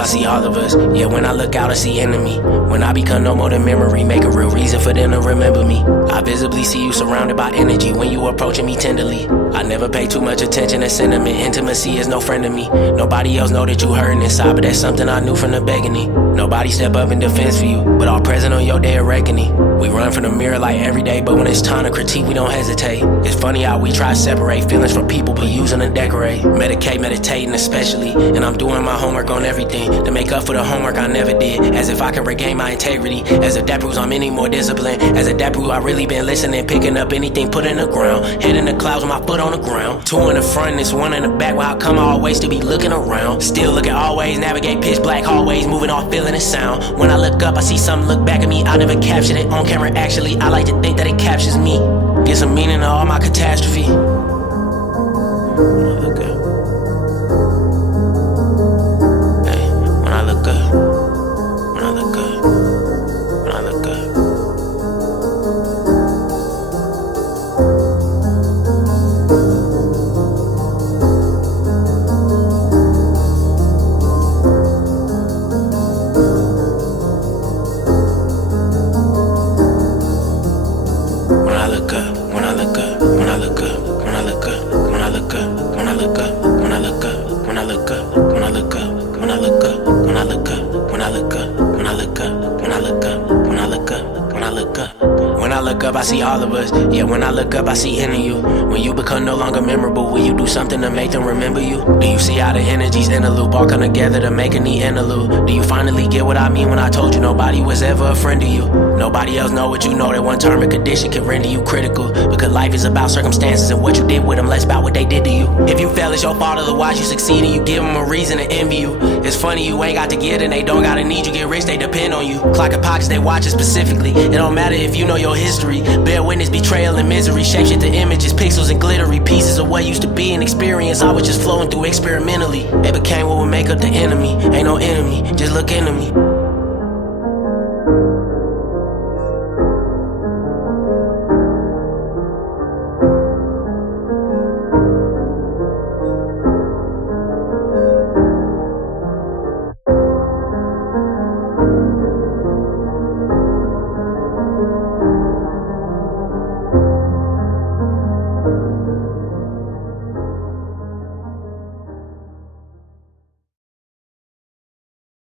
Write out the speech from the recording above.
I see all of us. Yeah, when I look out, I see enemy. When I become no more than memory, make a real reason for them to remember me. I visibly see you surrounded by energy when you approaching me tenderly. I never pay too much attention to sentiment. Intimacy is no friend of me. Nobody else know that you hurting inside, but that's something I knew from the beginning. Nobody step up in defense for you, but all present on your day of reckoning. We run from the mirror like every day, but when it's time to critique, we don't hesitate. It's funny how we try to separate feelings from people, but using to decorate. Medicate, meditating especially, and I'm doing my homework on everything to make up for the homework I never did. As if I can regain my integrity, as if that proves I'm any more disciplined, as if that proves I really been listening, picking up anything put in the ground. Head in the clouds with my foot on the ground. Two in the front, and it's one in the back. Well, how come I always to be looking around? Still looking always, navigate pitch black hallways, moving off feeling the sound. When I look up, I see something look back at me. I never captured it on camera. Actually, I like to think that it captures me. Get some meaning to all my catastrophe. When I look up, hey, when I look up, when I look up, when I look up. When I look up, when I look up, when I look up, when I look up, when I look up, when I look up, when I look up, when I look up, when I look up, when I look up, when I look up, when I look up, when I look up, when I look up, when I look up, when I look up. When I look up, I see all of us. Yeah, when I look up, I see in you. When you become no longer memorable, will you do something to make them remember you? Do you see how the energies in the loop all come together to make a neat interlude? Do you finally get what I mean when I told you nobody was ever a friend to you? Nobody else know what you know, that one term and condition can render you critical. Because life is about circumstances and what you did with them, less about what they did to you. If you fail, it's your fault, otherwise you succeed and you give them a reason to envy you. It's funny you ain't got to get and they don't gotta need you. Get rich, they depend on you. Clock and pockets, they watch it specifically. It don't matter if you know your history. Bear witness, betrayal and misery. Shape shit to images, pixels and glittery. Pieces of what used to be an experience I was just flowing through experimentally. It became what would make up the enemy. Ain't no enemy, just look into me.